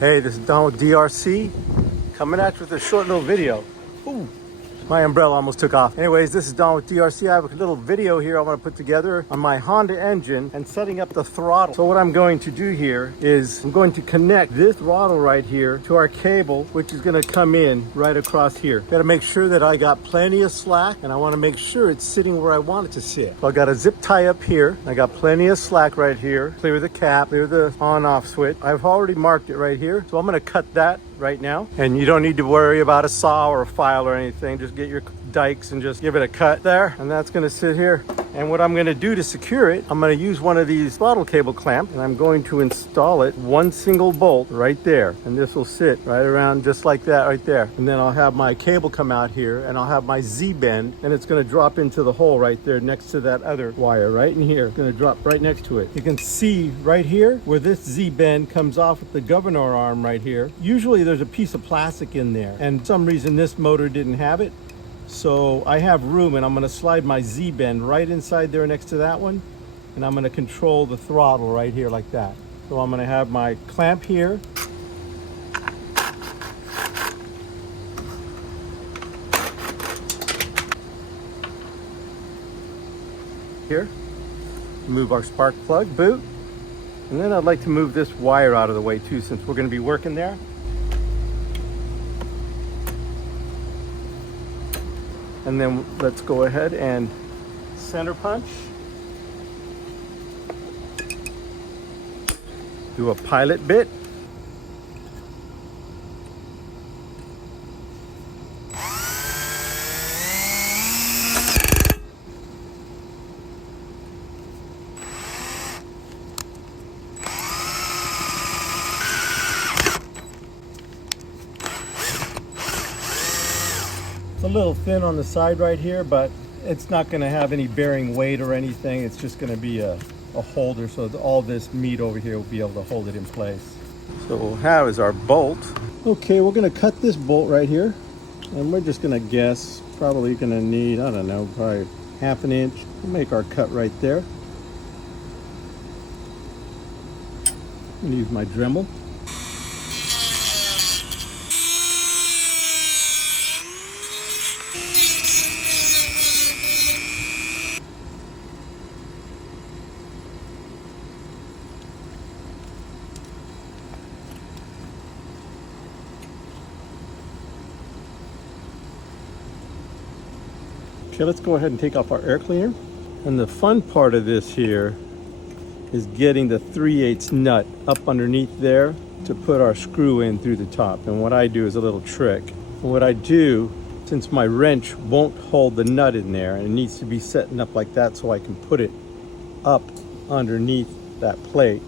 Hey, this is Don with D.R.C. coming at you with a short little video. Ooh, my umbrella almost took off. Anyways, this is Don with D.R.C. I have a little video here I want to put together on my Honda engine and setting up the throttle. So what I'm going to do here is I'm going to connect this throttle right here to our cable, which is going to come in right across here. Got to make sure that I got plenty of slack, and I want to make sure it's sitting where I want it to sit. So I got a zip tie up here. I got plenty of slack right here. Clear the cap, clear the on-off switch. I've already marked it right here. So I'm going to cut that right now, and you don't need to worry about a saw or a file or anything. Just get your dikes and just give it a cut there, and that's going to sit here. And what I'm going to do to secure it, I'm going to use one of these throttle cable clamps, and I'm going to install it one single bolt right there, and this will sit right around just like that right there. And then I'll have my cable come out here, and I'll have my Z-bend, and it's going to drop into the hole right there next to that other wire right in here. It's going to drop right next to it. You can see right here where this Z-bend comes off with the governor arm right here. Usually there's a piece of plastic in there, and for some reason this motor didn't have it. So I have room, and I'm going to slide my Z-bend right inside there next to that one, and I'm going to control the throttle right here like that. So I'm going to have my clamp here. Here, move our spark plug boot, and then I'd like to move this wire out of the way too, since we're going to be working there. And then let's go ahead and center punch. Do a pilot bit. It's a little thin on the side right here, but it's not going to have any bearing weight or anything. It's just going to be a holder, so all this meat over here will be able to hold it in place. So what we'll have is our bolt. Okay, we're going to cut this bolt right here, and we're just going to guess probably going to need, I don't know, probably ½ inch. We'll make our cut right there. I'm going to use my Dremel. Okay, let's go ahead and take off our air cleaner. And the fun part of this here is getting the 3/8 nut up underneath there to put our screw in through the top. And what I do is a little trick. And what I do, since my wrench won't hold the nut in there, and it needs to be setting up like that so I can put it up underneath that plate,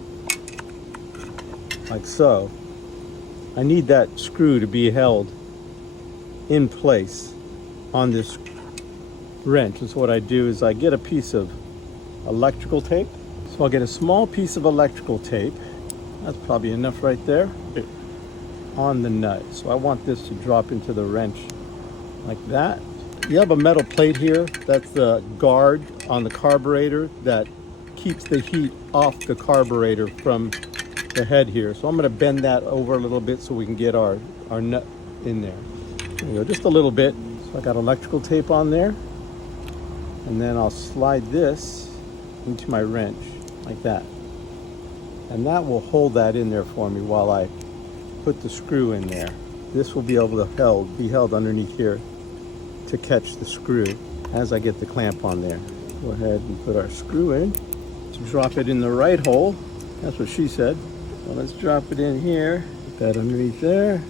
like so. I need that screw to be held in place on this wrench. And so what I do is I get a piece of electrical tape. So I'll get a small piece of electrical tape. That's probably enough right there on the nut. So I want this to drop into the wrench like that. You have a metal plate here. That's the guard on the carburetor that keeps the heat off the carburetor from the head here. So I'm going to bend that over a little bit so we can get our nut in there. There we go, just a little bit. So I got electrical tape on there. And then I'll slide this into my wrench like that. And that will hold that in there for me while I put the screw in there. This will be able to be held underneath here to catch the screw as I get the clamp on there. Go ahead and put our screw in to drop it in the right hole. That's what she said. So let's drop it in here. Put that underneath there.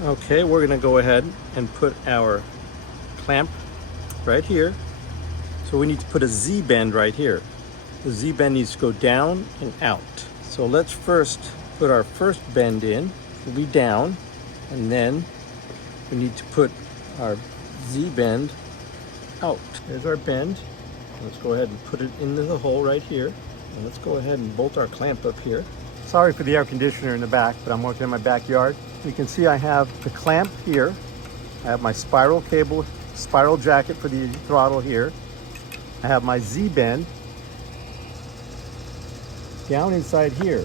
Okay, we're going to go ahead and put our clamp right here. So we need to put a Z-bend right here. The Z-bend needs to go down and out. So let's first put our first bend in. It'll be down, and then we need to put our Z-bend out. There's our bend. Let's go ahead and put it into the hole right here. And let's go ahead and bolt our clamp up here. Sorry for the air conditioner in the back, but I'm working in my backyard. You can see I have the clamp here. I have my spiral cable, spiral jacket for the throttle here. I have my Z-bend, down inside here.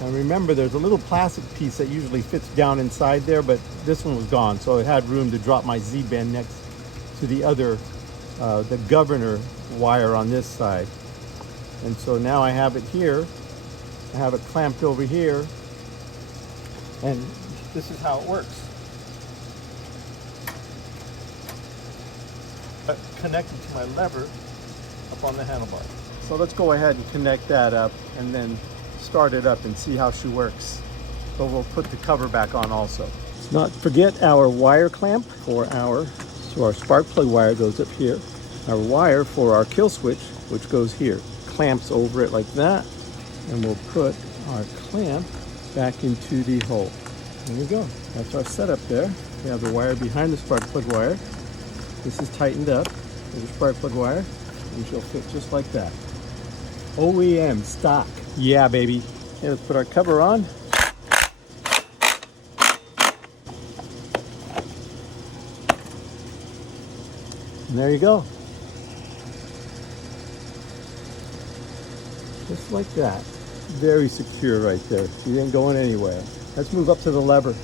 And remember, there's a little plastic piece that usually fits down inside there, but this one was gone, so it had room to drop my Z-bend next to the other, the governor wire on this side. And so now I have it here. I have it clamped over here, and this is how it works. Connected to my lever up on the handlebar. So let's go ahead and connect that up and then start it up and see how she works. So we'll put the cover back on also. Let's not forget our wire clamp for so our spark plug wire goes up here. Our wire for our kill switch, which goes here, clamps over it like that, and we'll put our clamp back into the hole. There we go. That's our setup there. We have the wire behind the spark plug wire. This is tightened up. There's a spark plug wire, and she'll fit just like that. OEM stock. Yeah, baby. Okay, let's put our cover on. And there you go. Just like that. Very secure right there. She ain't going anywhere. Let's move up to the lever.